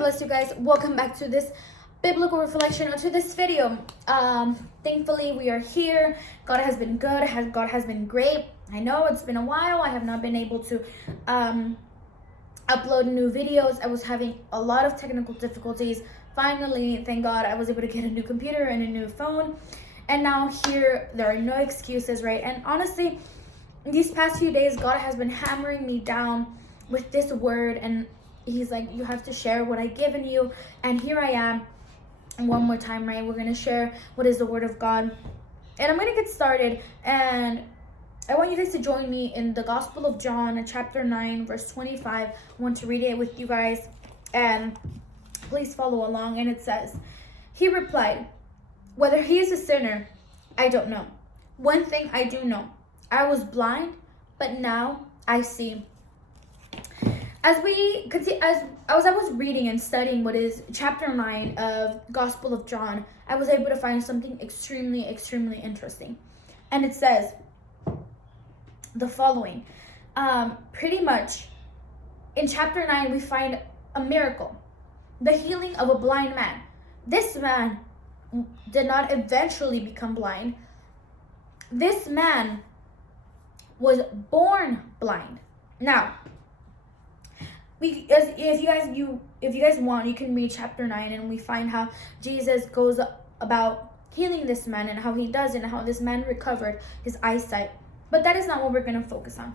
bless you guys. Welcome back to this biblical reflection or to this video. Thankfully we are here. God has been good. God has been great. I know it's been a while. I have not been able to upload new videos. I was having a lot of technical difficulties. Finally, thank God, I was able to get a new computer and a new phone. And now here, there are no excuses, right? And honestly, these past few days, God has been hammering me down with this word, and he's like, you have to share what I've given you. And here I am one more time, right? We're going to share what is the word of God. And I'm going to get started, and I want you guys to join me in the Gospel of John, chapter 9, verse 25. I want to read it with you guys, and please follow along. And it says, he replied, whether he is a sinner, I don't know. One thing I do know, I was blind, but now I see. As I was reading and studying what is chapter 9 of Gospel of John, I was able to find something extremely interesting. And it says the following. Pretty much in chapter 9, we find a miracle, the healing of a blind man. This man did not eventually become blind. This man was born blind. Now, if you guys want, you can read chapter 9, and we find how Jesus goes about healing this man and how he does it and how this man recovered his eyesight. But that is not what we're going to focus on.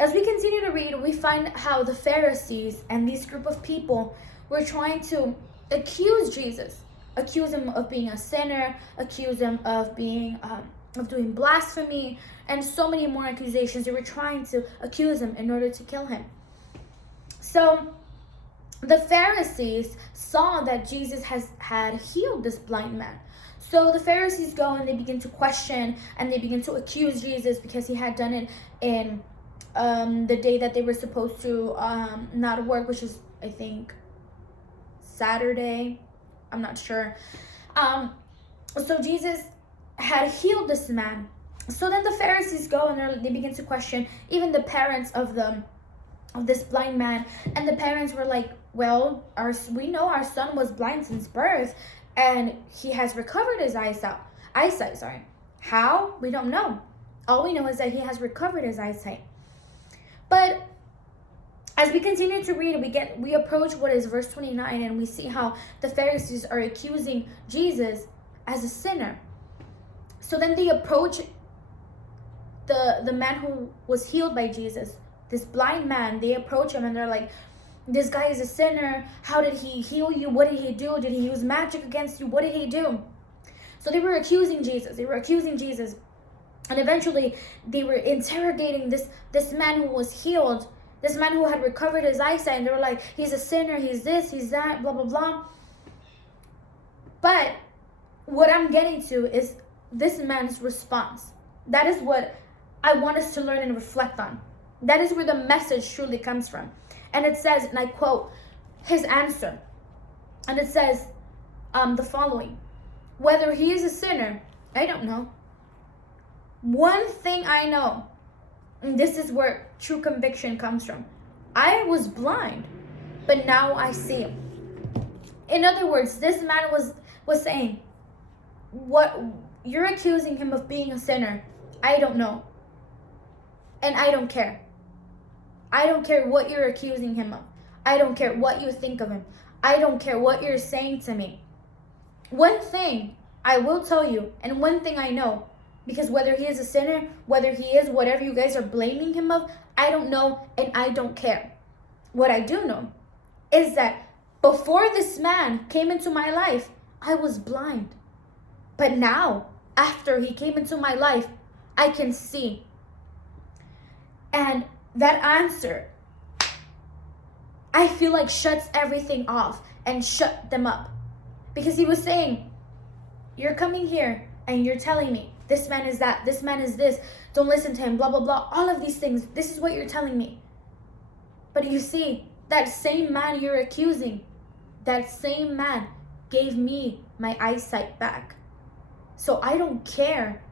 As we continue to read, we find how the Pharisees and this group of people were trying to accuse Jesus, accuse him of being a sinner, accuse him of being of doing blasphemy, and so many more accusations. They were trying to accuse him in order to kill him. So the Pharisees saw that Jesus had healed this blind man. So the Pharisees go and they begin to question and they begin to accuse Jesus because he had done it in the day that they were supposed to not work, which is, I think, Saturday. I'm not sure. So Jesus had healed this man. So then the Pharisees go and they begin to question even the parents of this blind man. And the parents were like, well, we know our son was blind since birth, and he has recovered his eyesight. How? We don't know. All we know is that he has recovered his eyesight. But as we continue to read, we approach what is verse 29, and we see how the Pharisees are accusing Jesus as a sinner. So then they approach the man who was healed by Jesus, this blind man. They approach him and they're like, this guy is a sinner. How did he heal you? What did he do? Did he use magic against you? What did he do? So they were accusing Jesus. And eventually they were interrogating this man who was healed, this man who had recovered his eyesight. And they were like, he's a sinner, he's this, he's that, blah, blah, blah. But what I'm getting to is this man's response. That is what I want us to learn and reflect on. That is where the message truly comes from. And it says, and I quote, his answer. And it says the following. Whether he is a sinner, I don't know. One thing I know, and this is where true conviction comes from. I was blind, but now I see. In other words, this man was saying, what you're accusing him of being a sinner, I don't know. And I don't care. I don't care what you're accusing him of. I don't care what you think of him. I don't care what you're saying to me. One thing I will tell you, and one thing I know, because whether he is a sinner, whether he is whatever you guys are blaming him of, I don't know and I don't care. What I do know is that before this man came into my life, I was blind. But now, after he came into my life, I can see. And that answer, I feel like shuts everything off and shut them up. Because he was saying, you're coming here and you're telling me, this man is that, this man is this, don't listen to him, blah, blah, blah, all of these things. This is what you're telling me. But you see, that same man you're accusing, that same man gave me my eyesight back. So I don't care.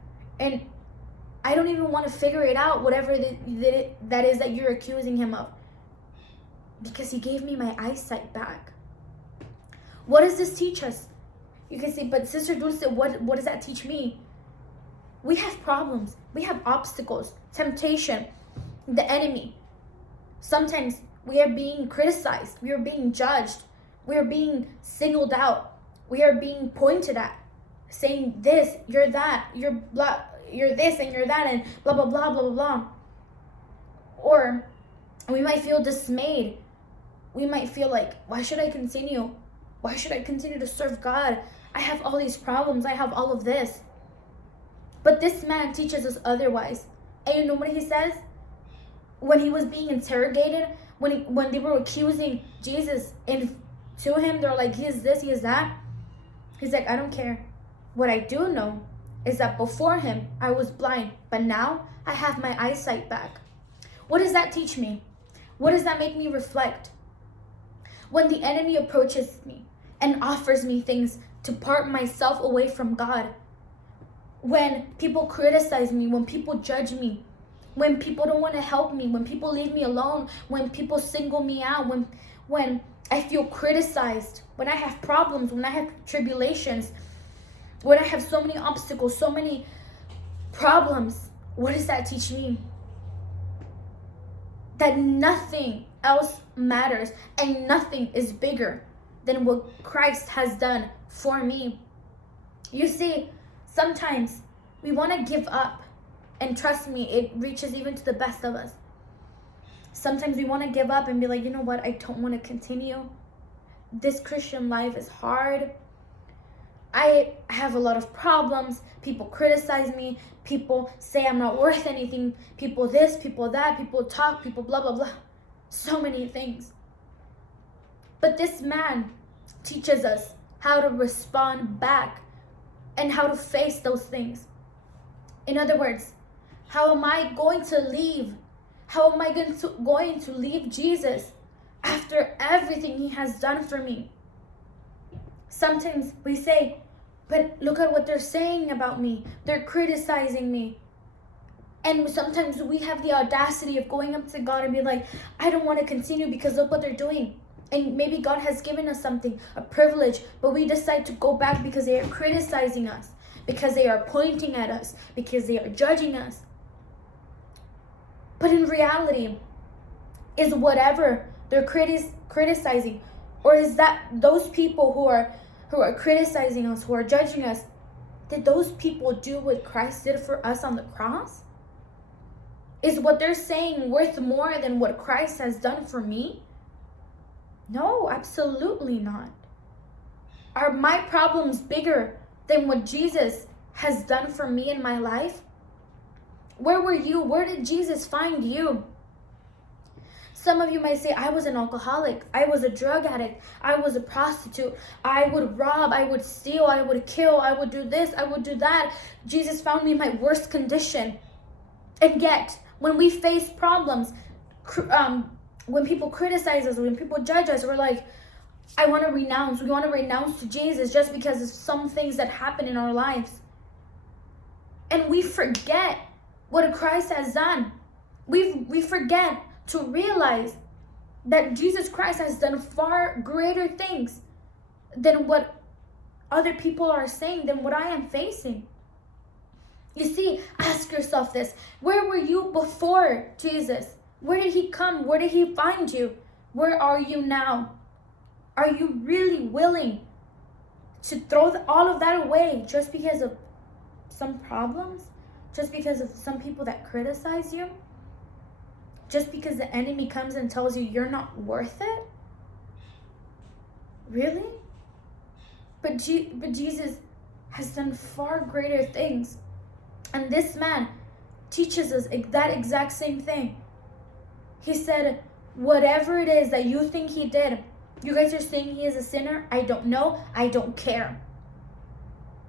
And I don't even want to figure it out, whatever that is that you're accusing him of. because he gave me my eyesight back. What does this teach us? You can say, but Sister Dulce, what does that teach me? We have problems. We have obstacles, temptation, the enemy. Sometimes we are being criticized. We are being judged. We are being singled out. We are being pointed at, saying this, you're that, you're blah, you're this and you're that, and blah, blah, blah, blah, blah, blah. Or we might feel dismayed. We might feel like, why should I continue? Why should I continue to serve God? I have all these problems. I have all of this. But this man teaches us otherwise. And you know what he says? When he was being interrogated, when they were accusing Jesus, and to him, they're like, he is this, he is that. He's like, I don't care. What I do know is that before him, I was blind. But now, I have my eyesight back. What does that teach me? What does that make me reflect? When the enemy approaches me and offers me things to part myself away from God, when people criticize me, when people judge me, when people don't want to help me, when people leave me alone, when people single me out, when I feel criticized, when I have problems, when I have tribulations, when I have so many obstacles, so many problems, what does that teach me? That nothing else matters and nothing is bigger than what Christ has done for me. You see, sometimes we want to give up, and trust me, it reaches even to the best of us. Sometimes we want to give up and be like, you know what, I don't want to continue. This Christian life is hard. I have a lot of problems. People criticize me. People say I'm not worth anything. People this, people that, people talk, people blah, blah, blah. So many things. But this man teaches us how to respond back and how to face those things. In other words, how am I going to leave? How am I going to leave Jesus after everything he has done for me? Sometimes we say, but look at what they're saying about me. They're criticizing me. And sometimes we have the audacity of going up to God and be like, I don't want to continue because look what they're doing. And maybe God has given us something, a privilege, but we decide to go back because they are criticizing us, because they are pointing at us, because they are judging us. But in reality, is whatever they're criticizing, or is that those people who are criticizing us, who are judging us, did those people do what Christ did for us on the cross? Is what they're saying worth more than what Christ has done for me? No, absolutely not. Are my problems bigger than what Jesus has done for me in my life? Where were you? Where did Jesus find you? Some of you might say, I was an alcoholic. I was a drug addict. I was a prostitute. I would rob. I would steal. I would kill. I would do this. I would do that. Jesus found me in my worst condition. And yet, when we face problems, when people criticize us, when people judge us, we're like, I want to renounce. We want to renounce to Jesus just because of some things that happen in our lives. And we forget what Christ has done. We forget to realize that Jesus Christ has done far greater things than what other people are saying, than what I am facing. You see, ask yourself this. Where were you before Jesus? Where did he come? Where did he find you? Where are you now? Are you really willing to throw all of that away just because of some problems? Just because of some people that criticize you? Just because the enemy comes and tells you you're not worth it? Really? But Jesus has done far greater things. And this man teaches us that exact same thing. He said, whatever it is that you think he did, you guys are saying he is a sinner? I don't know. I don't care.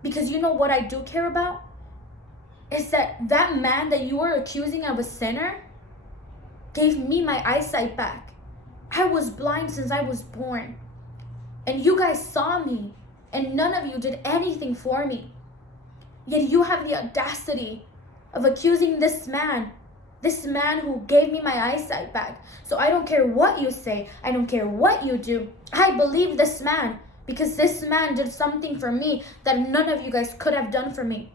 Because you know what I do care about? Is that man that you are accusing of a sinner gave me my eyesight back. I was blind since I was born. And you guys saw me. And none of you did anything for me. Yet you have the audacity of accusing this man This man who gave me my eyesight back. So I don't care what you say. I don't care what you do. I believe this man because this man did something for me that none of you guys could have done for me.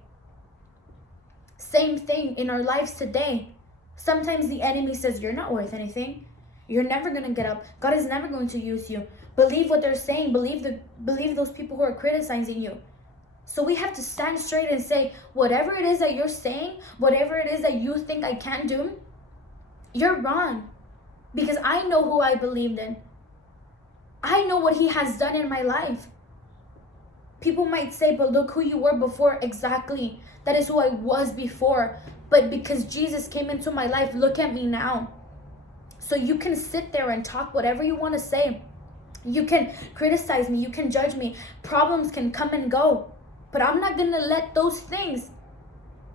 Same thing in our lives today. Sometimes the enemy says, you're not worth anything. You're never going to get up. God is never going to use you. Believe what they're saying. Believe those people who are criticizing you. So we have to stand straight and say, whatever it is that you're saying, whatever it is that you think I can't do, you're wrong. Because I know who I believed in. I know what he has done in my life. People might say, but look who you were before. Exactly. That is who I was before. But because Jesus came into my life, look at me now. So you can sit there and talk whatever you want to say. You can criticize me. You can judge me. Problems can come and go. But I'm not going to let those things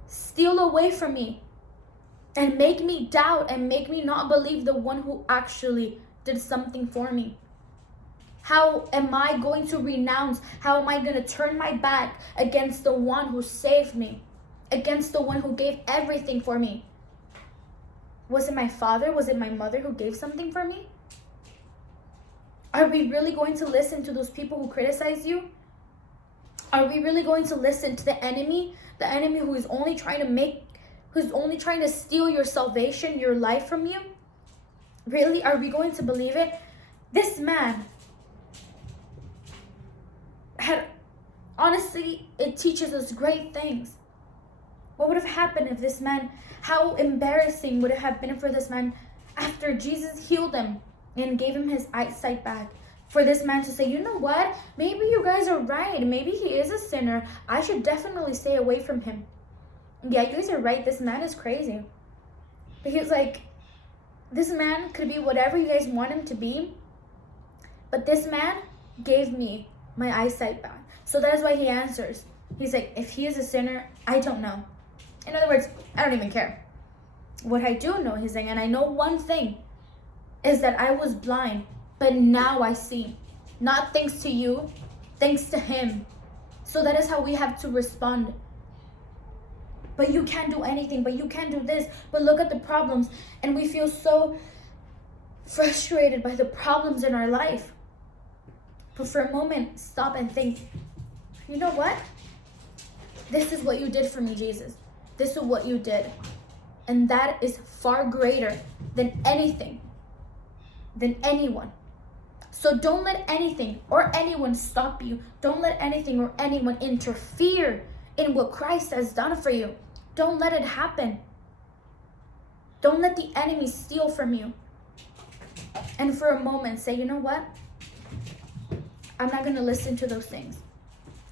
steal away from me and make me doubt and make me not believe the one who actually did something for me. How am I going to renounce? How am I going to turn my back against the one who saved me? Against the one who gave everything for me? Was it my father? Was it my mother who gave something for me? Are we really going to listen to those people who criticize you? Are we really going to listen to the enemy? The enemy who is only trying to steal your salvation, your life from you? Really? Are we going to believe it? This man honestly, it teaches us great things. What would have happened if this man, how embarrassing would it have been for this man after Jesus healed him and gave him his eyesight back? For this man to say, you know what? Maybe you guys are right. Maybe he is a sinner. I should definitely stay away from him. Yeah, you guys are right. This man is crazy. But he was like, this man could be whatever you guys want him to be. But this man gave me my eyesight back. So that is why he answers. He's like, if he is a sinner, I don't know. In other words, I don't even care. What I do know, he's saying, and I know one thing, is that I was blind, but now I see. Not thanks to you, thanks to him. So that is how we have to respond. But you can't do anything, but you can't do this, but look at the problems. And we feel so frustrated by the problems in our life. But for a moment, stop and think, you know what? This is what you did for me, Jesus. This is what you did. And that is far greater than anything, than anyone. So don't let anything or anyone stop you. Don't let anything or anyone interfere in what Christ has done for you. Don't let it happen. Don't let the enemy steal from you. And for a moment, say, you know what? I'm not going to listen to those things.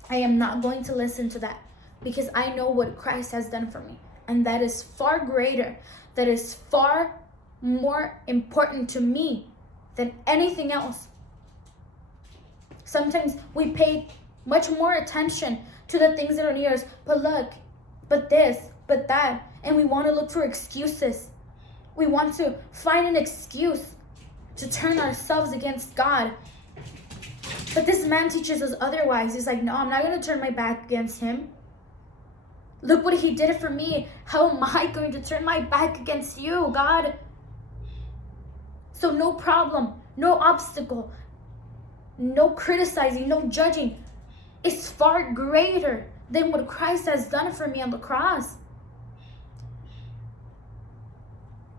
I am not going to listen to that because I know what Christ has done for me. And that is far greater. That is far more important to me than anything else. Sometimes we pay much more attention to the things that are near us. But look, but this, but that. And we want to look for excuses. We want to find an excuse to turn ourselves against God. But this man teaches us otherwise. He's like, no, I'm not going to turn my back against him. Look what he did for me. How am I going to turn my back against you, God? So no problem, no obstacle, no criticizing, no judging is far greater than what Christ has done for me on the cross.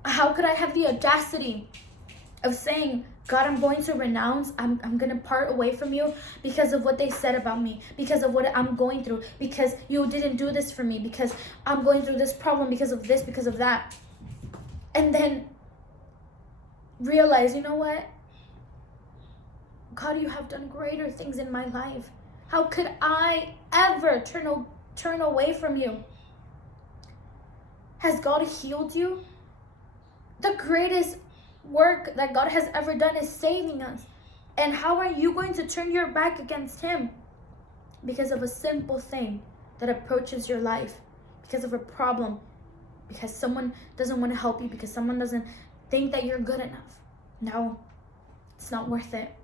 How could I have the audacity of saying, God, I'm going to renounce, I'm going to part away from you because of what they said about me, because of what I'm going through, because you didn't do this for me, because I'm going through this problem because of this, because of that. And then realize, you know what? God, you have done greater things in my life. How could I ever turn away from you? Has God healed you? The greatest work that God has ever done is saving us. And how are you going to turn your back against him? Because of a simple thing that approaches your life, because of a problem, because someone doesn't want to help you, because someone doesn't think that you're good enough. No, it's not worth it.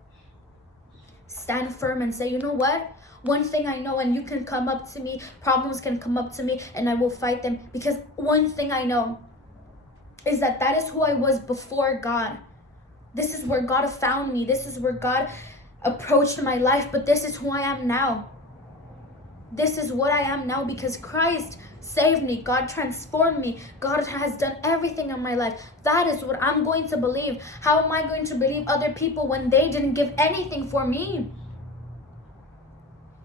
Stand firm and say, you know what? One thing I know, and you can come up to me, problems can come up to me, and I will fight them, because one thing I know, is that is who I was before God. This is where God found me. This is where God approached my life. But this is who I am now. This is what I am now because Christ saved me. God transformed me. God has done everything in my life. That is what I'm going to believe. How am I going to believe other people when they didn't give anything for me?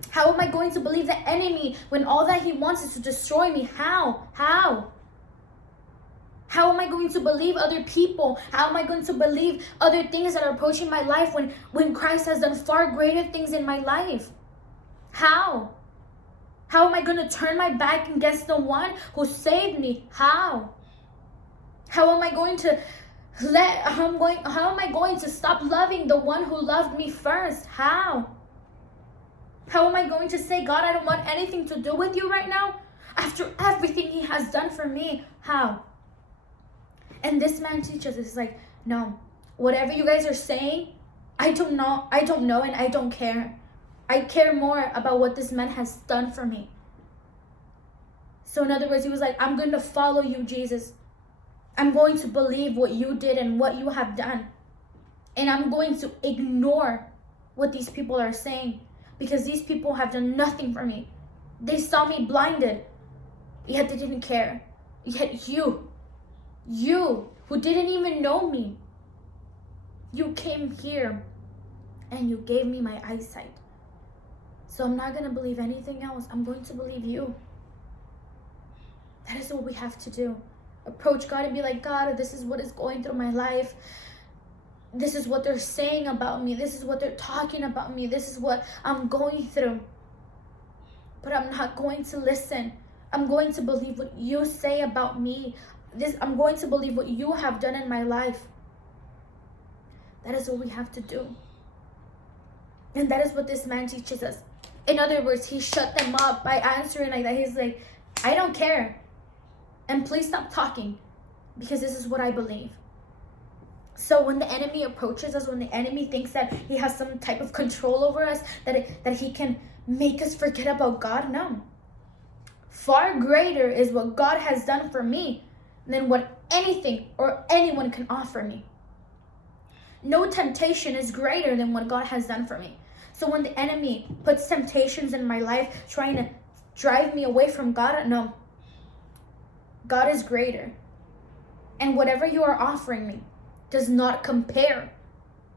How am I going to believe the enemy when all that he wants is to destroy me? How? How am I going to believe other people? How am I going to believe other things that are approaching my life when Christ has done far greater things in my life? How? How am I going to turn my back against the one who saved me? How? How am I going to stop loving the one who loved me first? How? How am I going to say, God, I don't want anything to do with you right now after everything he has done for me? How? And this man teaches us, like, no, whatever you guys are saying, I don't know, and I don't care. I care more about what this man has done for me. So in other words, he was like, I'm going to follow you, Jesus. I'm going to believe what you did and what you have done. And I'm going to ignore what these people are saying because these people have done nothing for me. They saw me blinded, yet they didn't care. Yet you who didn't even know me, you came here and you gave me my eyesight. So I'm not going to believe anything else. I'm going to believe you. That is what we have to do. Approach God and be like, God, this is what is going through my life. This is what they're saying about me. This is what they're talking about me. This is what I'm going through. But I'm not going to listen. I'm going to believe what you say about me. I'm going to believe what you have done in my life. That is what we have to do. And that is what this man teaches us. In other words, he shut them up by answering like that. He's like, I don't care. And please stop talking because this is what I believe. So when the enemy approaches us, when the enemy thinks that he has some type of control over us, that he can make us forget about God, no. Far greater is what God has done for me than what anything or anyone can offer me. No temptation is greater than what God has done for me. So when the enemy puts temptations in my life, trying to drive me away from God, no. God is greater. And whatever you are offering me does not compare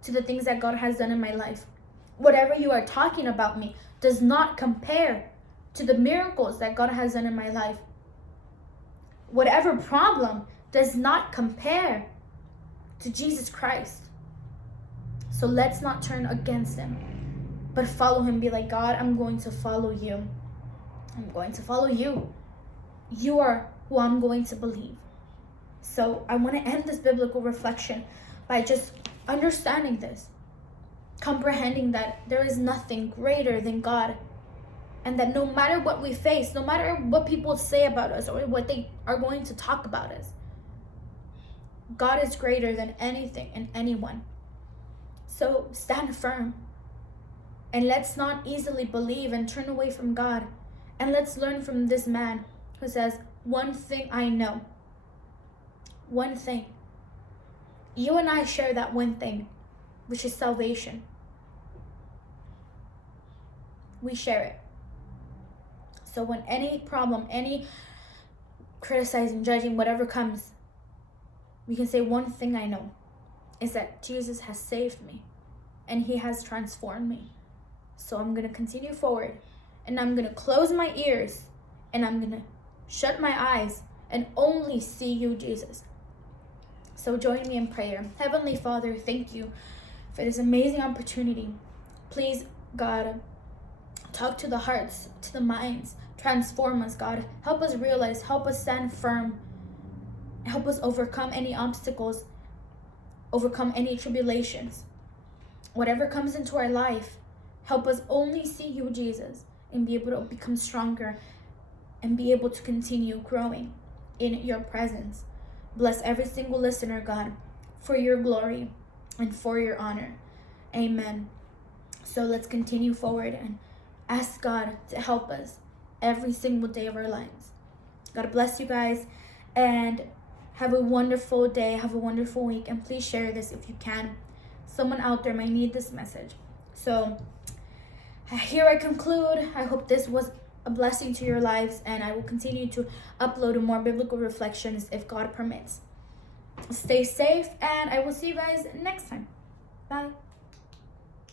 to the things that God has done in my life. Whatever you are talking about me does not compare to the miracles that God has done in my life. Whatever problem does not compare to Jesus Christ. So let's not turn against him, but follow him. Be like, God, I'm going to follow you. I'm going to follow you. You are who I'm going to believe. So I want to end this biblical reflection by just understanding this, comprehending that there is nothing greater than God, and that no matter what we face, no matter what people say about us or what they are going to talk about us, God is greater than anything and anyone. So stand firm, and let's not easily believe and turn away from God. And let's learn from this man who says, one thing I know. One thing. You and I share that one thing, which is salvation. We share it. So when any problem, any criticizing, judging, whatever comes, we can say one thing I know is that Jesus has saved me and he has transformed me. So I'm going to continue forward, and I'm going to close my ears, and I'm going to shut my eyes and only see you, Jesus. So join me in prayer. Heavenly Father, thank you for this amazing opportunity. Please, God, talk to the hearts, to the minds, transform us, God. Help us realize, help us stand firm. Help us overcome any obstacles, overcome any tribulations. Whatever comes into our life, help us only see you, Jesus, and be able to become stronger and be able to continue growing in your presence. Bless every single listener, God, for your glory and for your honor. Amen. So let's continue forward and ask God to help us every single day of our lives. God bless you guys, and Have a wonderful day. Have a wonderful week. And please share this if you can. Someone out there might need this message. So here I conclude. I hope this was a blessing to your lives, and I will continue to upload more biblical reflections if God permits. Stay safe, and I will see you guys next time. Bye.